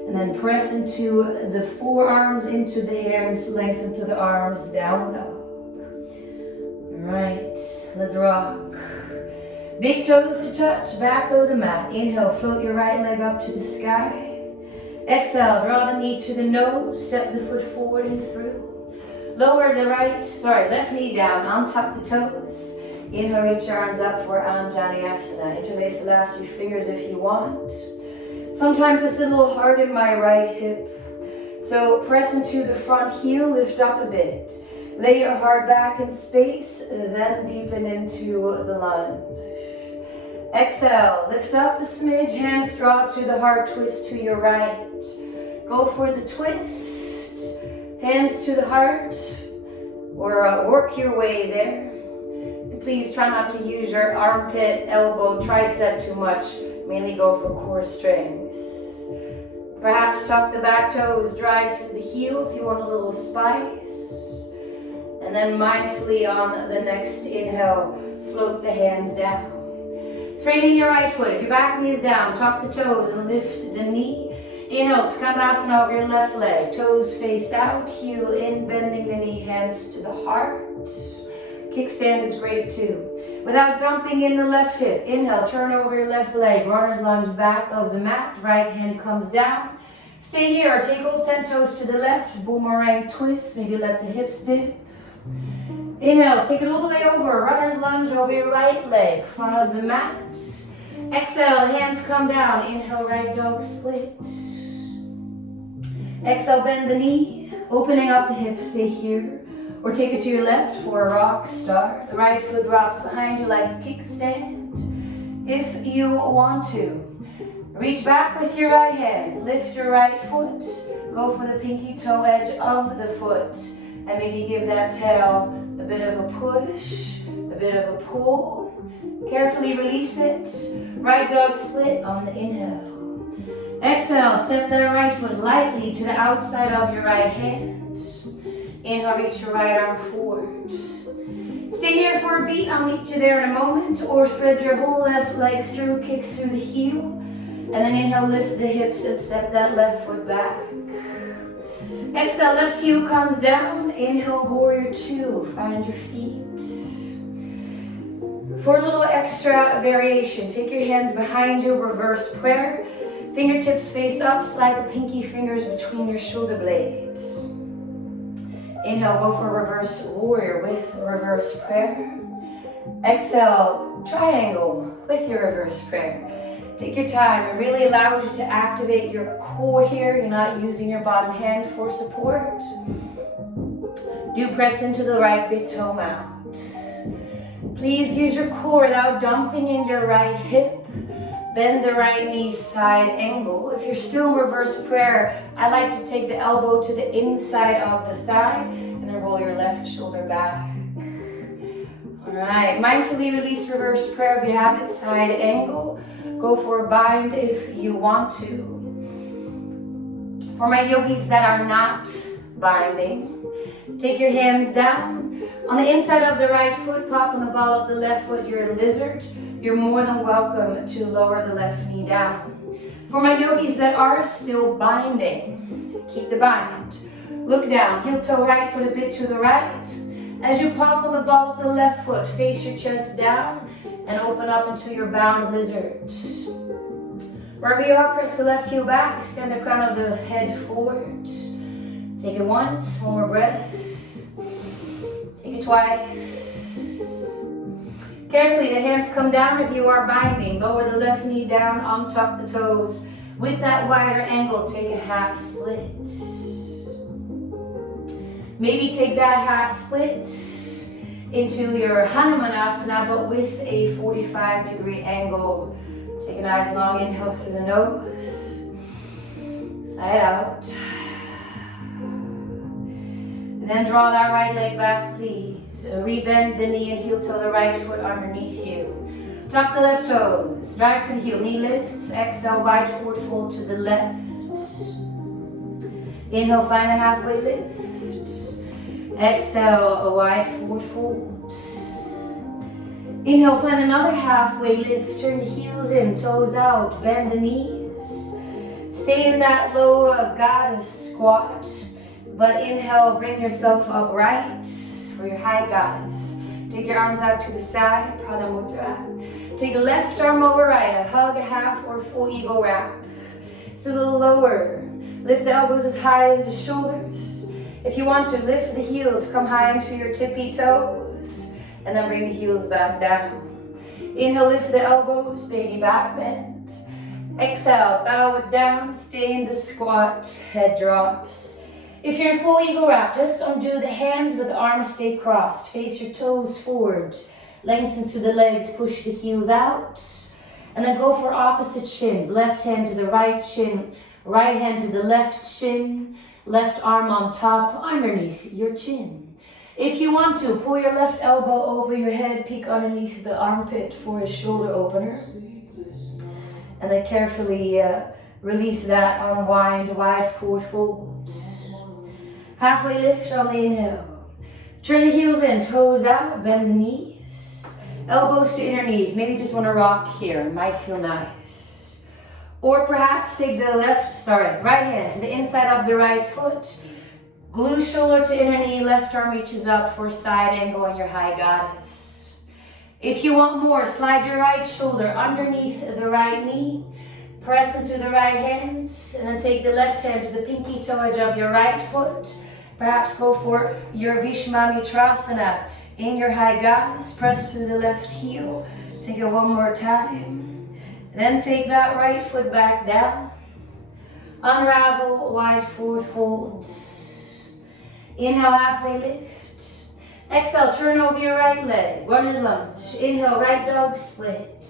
And then press into the forearms, into the hands, lengthen to the arms, down dog. All right, let's rock. Big toes to touch, back of the mat. Inhale, float your right leg up to the sky. Exhale, draw the knee to the nose, step the foot forward and through. Lower the left knee down, untap the toes. Inhale, reach your arms up for Vinyasa. Interlace the last few fingers if you want. Sometimes it's a little hard in my right hip. So press into the front heel, lift up a bit. Lay your heart back in space, then deepen into the lunge. Exhale, lift up a smidge, hands draw to the heart, twist to your right. Go for the twist, hands to the heart, or work your way there. And please try not to use your armpit, elbow, tricep too much, mainly go for core strength. Perhaps tuck the back toes, drive to the heel if you want a little spice. And then mindfully on the next inhale, float the hands down. Framing your right foot, if your back knee is down, tuck the toes and lift the knee. Inhale, Skandasana over your left leg. Toes face out, heel in, bending the knee, hands to the heart. Kickstands is great too. Without dumping in the left hip, inhale, turn over your left leg. Runner's lunge back of the mat, right hand comes down. Stay here, or take all 10 toes to the left. Boomerang twist, maybe let the hips dip. Inhale, take it all the way over, runner's lunge over your right leg, front of the mat. Exhale, hands come down, inhale, right dog split. Exhale, bend the knee, opening up the hips, stay here. Or take it to your left for a rock start. The right foot drops behind you like a kickstand. If you want to, reach back with your right hand, lift your right foot, go for the pinky toe edge of the foot, and maybe give that tail a bit of a push, a bit of a pull. Carefully release it. Right dog split on the inhale. Exhale, step that right foot lightly to the outside of your right hand. Inhale, reach your right arm forward. Stay here for a beat. I'll meet you there in a moment. Or thread your whole left leg through, kick through the heel. And then inhale, lift the hips and step that left foot back. Exhale, left heel comes down. Inhale, warrior two. Find your feet. For a little extra variation, take your hands behind you, reverse prayer. Fingertips face up, slide the pinky fingers between your shoulder blades. Inhale, go for reverse warrior with reverse prayer. Exhale, triangle with your reverse prayer. Take your time. It really allows you to activate your core here. You're not using your bottom hand for support. Do press into the right big toe out. Please use your core without dumping in your right hip. Bend the right knee, side angle. If you're still in reverse prayer, I like to take the elbow to the inside of the thigh and then roll your left shoulder back. All right, mindfully release reverse prayer if you have it, side angle. Go for a bind if you want to. For my yogis that are not binding, take your hands down. On the inside of the right foot, pop on the ball of the left foot, you're a lizard. You're more than welcome to lower the left knee down. For my yogis that are still binding, keep the bind. Look down, heel toe right foot a bit to the right. As you pop on the ball of the left foot, face your chest down and open up into your bound lizard. Wherever you are, press the left heel back, extend the crown of the head forward. Take it once, one more breath. Take it twice. Carefully, the hands come down if you are binding. Lower the left knee down, untuck the toes. With that wider angle, take a half split. Maybe take that half split into your Hanumanasana, but with a 45-degree angle. Take a nice long inhale through the nose. Side out. And then draw that right leg back, please. Rebend the knee and heel toe the right foot underneath you. Tuck the left toes. Drive to the heel. Knee lifts. Exhale, wide forward fold to the left. Inhale, find a halfway lift. Exhale, a wide forward fold. Inhale, find another halfway lift. Turn the heels in, toes out. Bend the knees. Stay in that low goddess squat. But inhale, bring yourself upright for your high goddess. Take your arms out to the side, Prana Mudra. Take left arm over right, a hug, a half, or full ego wrap. It's a little lower. Lift the elbows as high as the shoulders. If you want to, lift the heels, come high into your tippy toes, and then bring the heels back down. Inhale, lift the elbows, baby back bend. Exhale, bow it down, stay in the squat, head drops. If you're in full ego wrap, just undo the hands, but the arms stay crossed. Face your toes forward. Lengthen through the legs, push the heels out. And then go for opposite shins. Left hand to the right shin, right hand to the left shin, left arm on top, underneath your chin. If you want to, pull your left elbow over your head, peek underneath the armpit for a shoulder opener. And then carefully release that, unwind, wide forward fold. Halfway lift on the inhale. Turn the heels in, toes out, bend the knees. Elbows to inner knees. Maybe you just want to rock here. Might feel nice. Or perhaps take the right hand to the inside of the right foot. Glue shoulder to inner knee, left arm reaches up for side angle on your high goddess. If you want more, slide your right shoulder underneath the right knee. Press into the right hand, and then take the left hand to the pinky toe edge of your right foot. Perhaps go for your Vishwamitrasana in your high goddess. Press through the left heel. Take it one more time. Then take that right foot back down. Unravel, wide forward fold. Inhale, halfway lift. Exhale, turn over your right leg. Runner's lunge. Inhale, right dog split.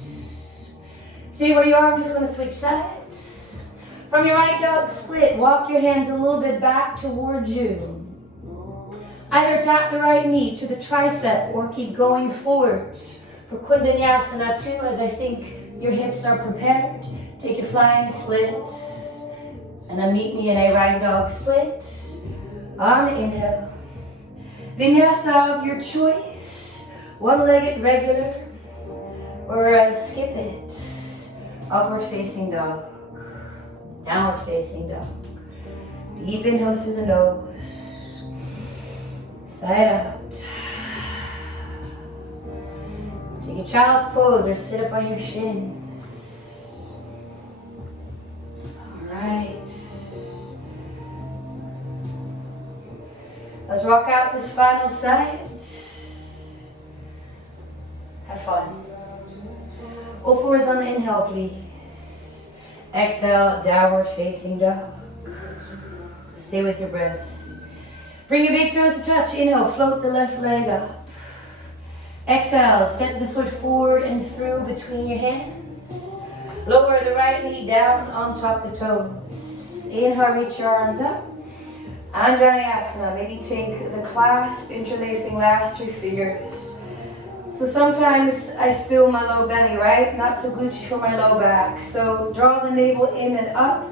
Stay where you are, I'm just going to switch sides. From your right dog split, walk your hands a little bit back towards you. Either tap the right knee to the tricep or keep going forward. For Vinyasa 2, as I think your hips are prepared, take your flying splits. And then meet me in a right dog split. On the inhale. Vinyasa of your choice. One-legged regular or skip it. Upward facing dog, downward facing dog. Deep inhale through the nose, side out. Take a child's pose or sit up on your shins. All right. Let's rock out this final side. Have fun. All fours on the inhale, please. Exhale, downward facing dog. Stay with your breath. Bring your big toes to touch. Inhale, float the left leg up. Exhale, step the foot forward and through between your hands. Lower the right knee down on top of the toes. Inhale, reach your arms up. Anjaneyasana, maybe take the clasp, interlacing last 3 fingers. So sometimes I spill my low belly, right? Not so Gucci for my low back. So draw the navel in and up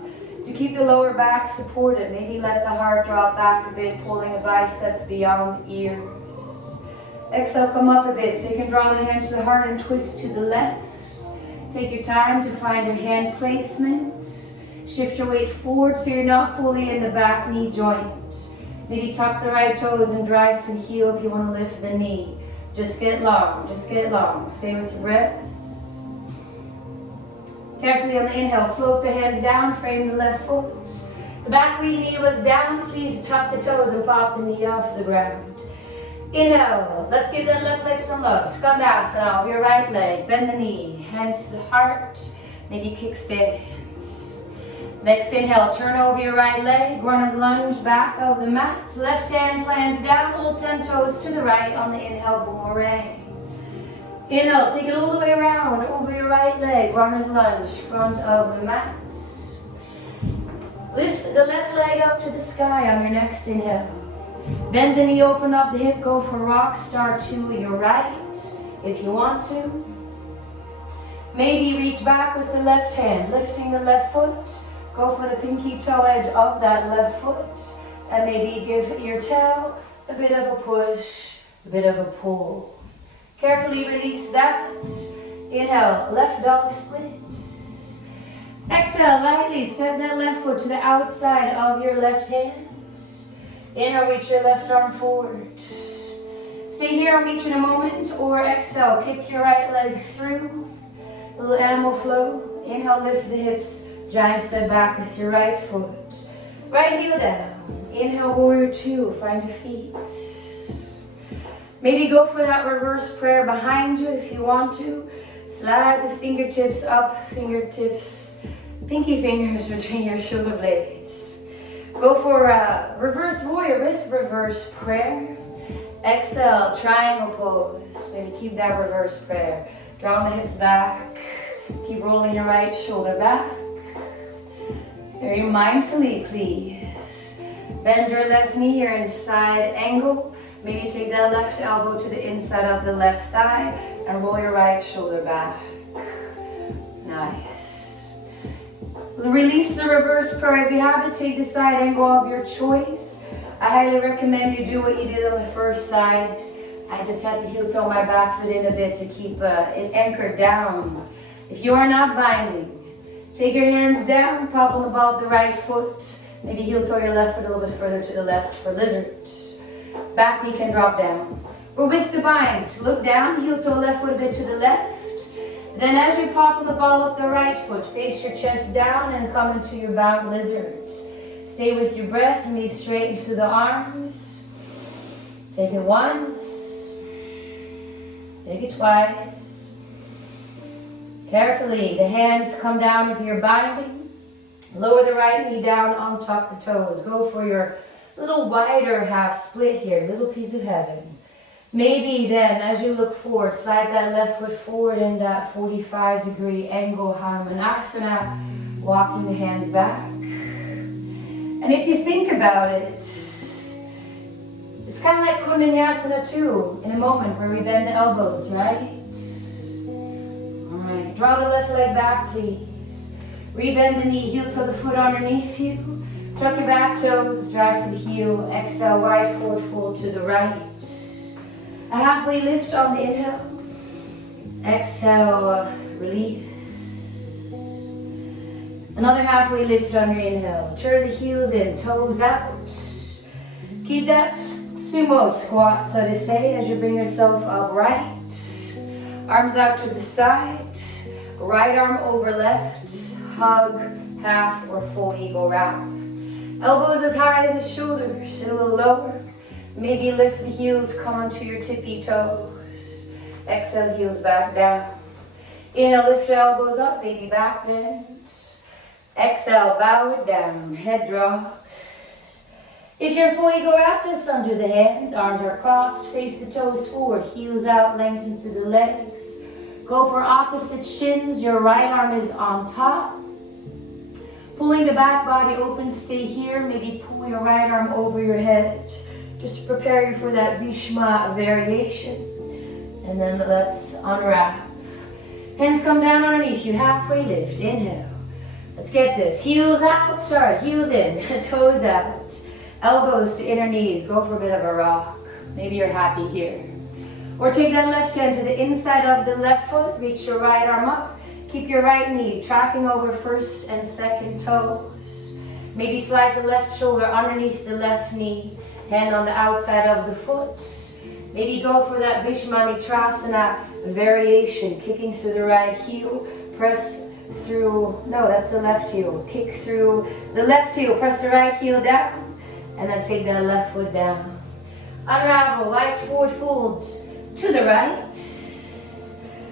to keep the lower back supported. Maybe let the heart drop back a bit, pulling the biceps beyond the ears. Exhale, come up a bit. So you can draw the hands to the heart and twist to the left. Take your time to find your hand placement. Shift your weight forward so you're not fully in the back knee joint. Maybe tuck the right toes and drive to the heel if you want to lift the knee. Just get long, just get long. Stay with your breath. Carefully on the inhale, float the hands down, frame the left foot. The back knee was down, please tuck the toes and pop the knee off the ground. Inhale, let's give that left leg some love. Skandasana of your right leg, bend the knee, hands to the heart, maybe kickstands. Next inhale, turn over your right leg, runner's lunge, back of the mat. Left hand plants down, all 10 toes to the right on the inhale, boomerang. Inhale, take it all the way around, over your right leg, runner's lunge, front of the mat. Lift the left leg up to the sky on your next inhale. Bend the knee, open up the hip, go for rock star to your right if you want to. Maybe reach back with the left hand, lifting the left foot. Go for the pinky toe edge of that left foot. And maybe give your toe a bit of a push, a bit of a pull. Carefully release that. Inhale, left dog split. Exhale, lightly step that left foot to the outside of your left hand. Inhale, reach your left arm forward. Stay here, I'll meet you in a moment. Or exhale, kick your right leg through. Little animal flow. Inhale, lift the hips. Giant step back with your right foot. Right heel down. Inhale, warrior two. Find your feet. Maybe go for that reverse prayer behind you if you want to. Slide the fingertips up, fingertips, pinky fingers between your shoulder blades. Go for a reverse warrior with reverse prayer. Exhale, triangle pose. Maybe keep that reverse prayer. Draw the hips back. Keep rolling your right shoulder back. Very mindfully, please. Bend your left knee, you're in side angle. Maybe take that left elbow to the inside of the left thigh and roll your right shoulder back. Nice. Release the reverse prayer. If you have it, take the side angle of your choice. I highly recommend you do what you did on the first side. I just had to heel toe my back foot in a bit to keep it anchored down. If you are not binding, take your hands down, pop on the ball of the right foot. Maybe heel toe your left foot a little bit further to the left for lizard. Back knee can drop down. Or with the bind, look down, heel toe left foot a bit to the left. Then as you pop on the ball up the right foot, face your chest down and come into your bound lizard. Stay with your breath, knees straighten through the arms. Take it once. Take it twice. Carefully, the hands come down if you're binding. Lower the right knee down, untuck the toes. Go for your little wider half split here, little piece of heaven. Maybe then, as you look forward, slide that left foot forward in that 45-degree angle, Hanumanasana, walking the hands back. And if you think about it, it's kind of like Vinyasa too, in a moment where we bend the elbows, right? All right, draw the left leg back, please. Rebend the knee, heel toe the foot underneath you. Tuck your back toes, drive to the heel. Exhale, wide forward fold to the right. A halfway lift on the inhale. Exhale, release. Another halfway lift on your inhale. Turn the heels in, toes out. Keep that sumo squat, so to say, as you bring yourself upright. Arms out to the side. Right arm over left. Hug, half or full eagle wrap. Elbows as high as the shoulders, and a little lower. Maybe lift the heels, come onto your tippy toes. Exhale, heels back down. Inhale, lift the elbows up, baby back bend. Exhale, bow it down, head drops. If you're full eagle wrap, just undo the hands. Arms are crossed, face the toes forward, heels out, lengthen through the legs. Go for opposite shins, your right arm is on top. Pulling the back body open, stay here. Maybe pull your right arm over your head, just to prepare you for that Vishma variation. And then let's unwrap. Hands come down underneath you, halfway lift, inhale. Let's get this, heels out, heels in, toes out. Elbows to inner knees, go for a bit of a rock. Maybe you're happy here. Or take that left hand to the inside of the left foot, reach your right arm up. Keep your right knee tracking over first and second toes. Maybe slide the left shoulder underneath the left knee. Hand on the outside of the foot. Maybe go for that Vishmanitrasana variation. Kicking through the right heel. Press through, no, that's the left heel. Kick through the left heel. Press the right heel down. And then take that left foot down. Unravel, right forward fold to the right.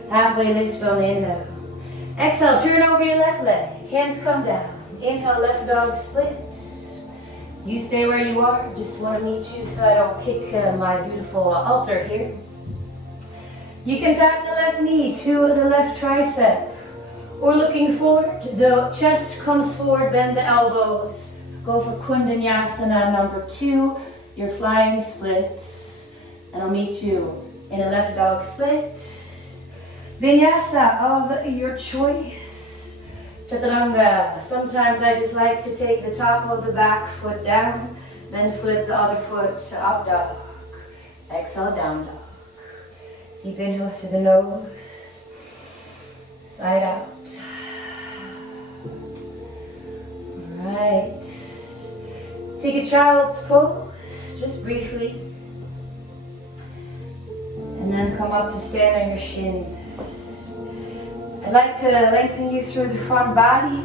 Halfway lift on the inhale. Exhale, turn over your left leg. Hands come down. Inhale, left dog split. You stay where you are. Just want to meet you so I don't kick my beautiful altar here. You can tap the left knee to the left tricep. Or looking forward, the chest comes forward, bend the elbows. Go for Vinyasa number 2, your flying splits. And I'll meet you in a left dog split. Vinyasa of your choice. Chaturanga. Sometimes I just like to take the top of the back foot down, then flip the other foot to up dog. Exhale, down dog. Deep inhale through the nose. Side out. Alright. Take a child's pose, just briefly. And then come up to stand on your shins. I'd like to lengthen you through the front body.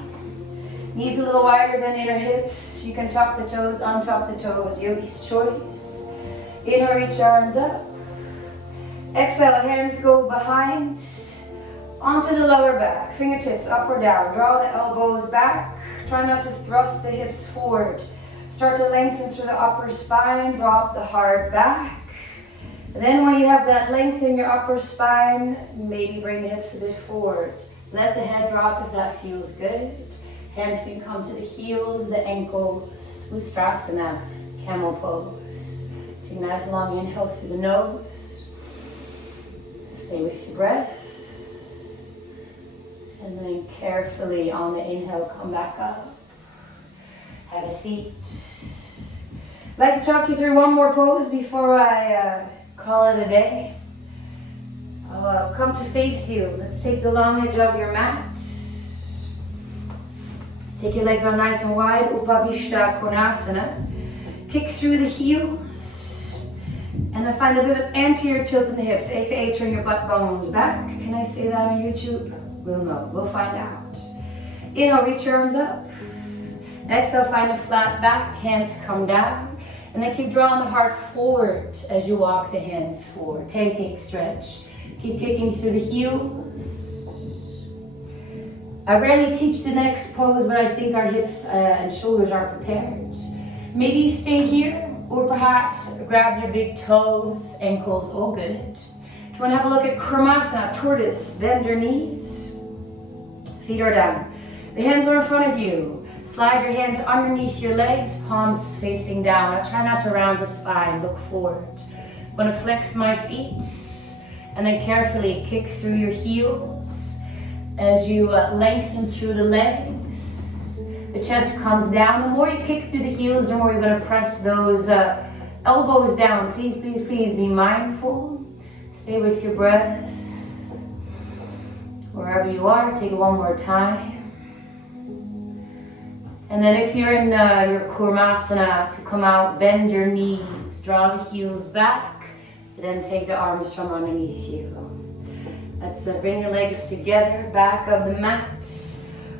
Knees a little wider than inner hips. You can tuck the toes, untuck the toes, yogi's choice. Inhale, reach arms up. Exhale, hands go behind. Onto the lower back, fingertips up or down. Draw the elbows back. Try not to thrust the hips forward. Start to lengthen through the upper spine. Drop the heart back. And then when you have that length in your upper spine, maybe bring the hips a bit forward. Let the head drop if that feels good. Hands can come to the heels, the ankles. Ustrasana, camel pose. Take a nice long inhale through the nose. Stay with your breath. And then carefully on the inhale, come back up. Have a seat. I'd like to talk you through one more pose before I call it a day. I'll come to face you. Let's take the long edge of your mat. Take your legs on nice and wide. Upavishta Konasana. Kick through the heels. And then find a bit of anterior tilt in the hips, aka turn your butt bones back. Can I say that on YouTube? We'll know. We'll find out. Inhale, reach your arms up. Exhale, find a flat back. Hands come down. And then keep drawing the heart forward as you walk the hands forward. Pancake stretch. Keep kicking through the heels. I rarely teach the next pose, but I think our hips and shoulders are prepared. Maybe stay here, or perhaps grab your big toes, ankles, all good. If you want to have a look at Krimasana, tortoise, bend your knees. Feet are down. The hands are in front of you. Slide your hands underneath your legs, palms facing down. I try not to round the spine, look forward. I'm going to flex my feet and then carefully kick through your heels as you lengthen through the legs. The chest comes down. The more you kick through the heels, the more you're going to press those elbows down. Please, please, please be mindful. Stay with your breath. Wherever you are, take it one more time. And then if you're in your Kurmasana, to come out, bend your knees, draw the heels back, then take the arms from underneath you. Let's bring your legs together, back of the mat.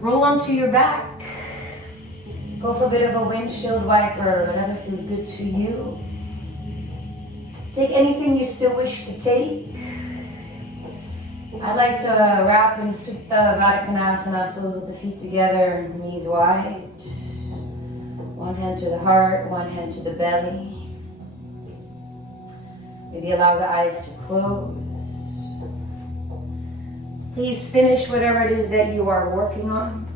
Roll onto your back. Go for a bit of a windshield wiper, whatever feels good to you. Take anything you still wish to take. I like to wrap in Supta Baddha Konasana, soles of the feet together, knees wide. One hand to the heart, one hand to the belly. Maybe allow the eyes to close. Please finish whatever it is that you are working on.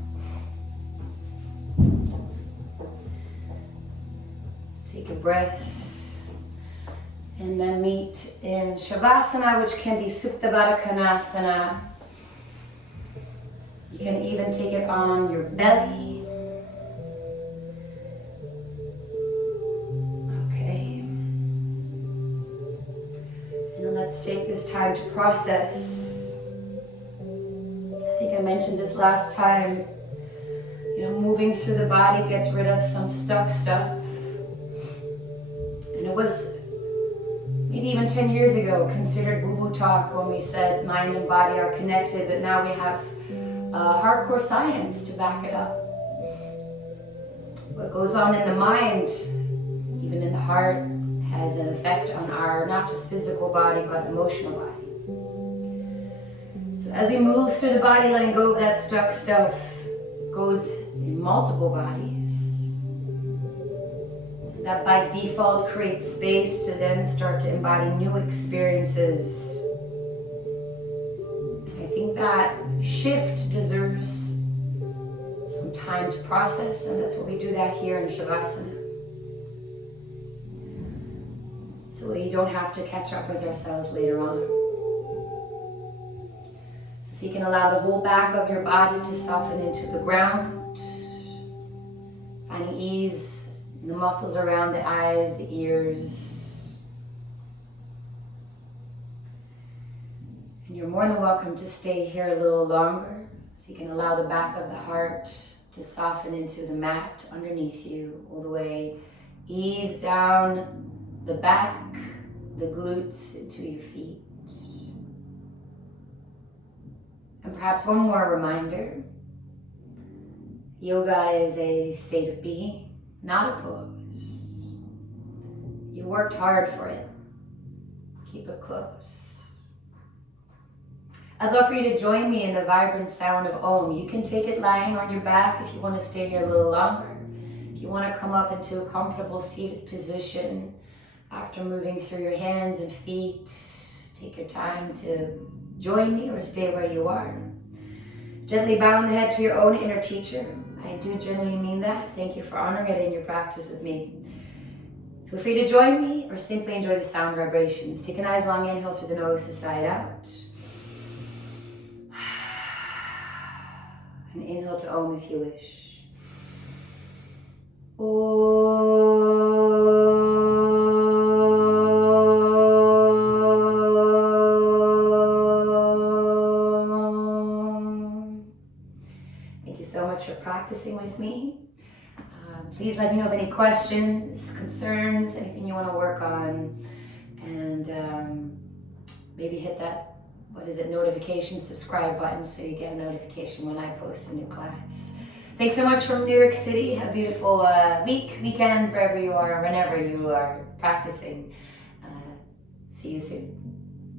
Take a breath. And then meet in Shavasana, which can be Supta Baddha Konasana. You can even take it on your belly. Okay. And then let's take this time to process. I think I mentioned this last time. Moving through the body gets rid of some stuck stuff. And it was maybe even 10 years ago considered woo-woo talk when we said mind and body are connected, but now we have hardcore science to back it up. What goes on in the mind, even in the heart, has an effect on our not just physical body, but emotional body. So as we move through the body, letting go of that stuck stuff goes in multiple bodies. That by default creates space to then start to embody new experiences. And I think that shift deserves some time to process, and that's why we do that here in Shavasana. So you don't have to catch up with ourselves later on. So you can allow the whole back of your body to soften into the ground, finding ease in the muscles around the eyes, the ears. And you're more than welcome to stay here a little longer, so you can allow the back of the heart to soften into the mat underneath you, all the way, ease down the back, the glutes into your feet. And perhaps one more reminder, yoga is a state of being, not a pose. You worked hard for it. Keep it close. I'd love for you to join me in the vibrant sound of Om. You can take it lying on your back if you want to stay here a little longer. If you want to come up into a comfortable seated position after moving through your hands and feet, take your time to join me or stay where you are. Gently bowing the head to your own inner teacher. I do genuinely mean that. Thank you for honoring it in your practice with me. Feel free to join me or simply enjoy the sound vibrations. Take a nice long inhale through the nose to side out. And inhale to Om if you wish. Thank you so much for practicing with me. Please let me know of any questions, concerns, anything you want to work on, and maybe hit that, notification, subscribe button so you get a notification when I post a new class. Thanks so much from New York City. Have a beautiful weekend, wherever you are, whenever you are practicing. See you soon.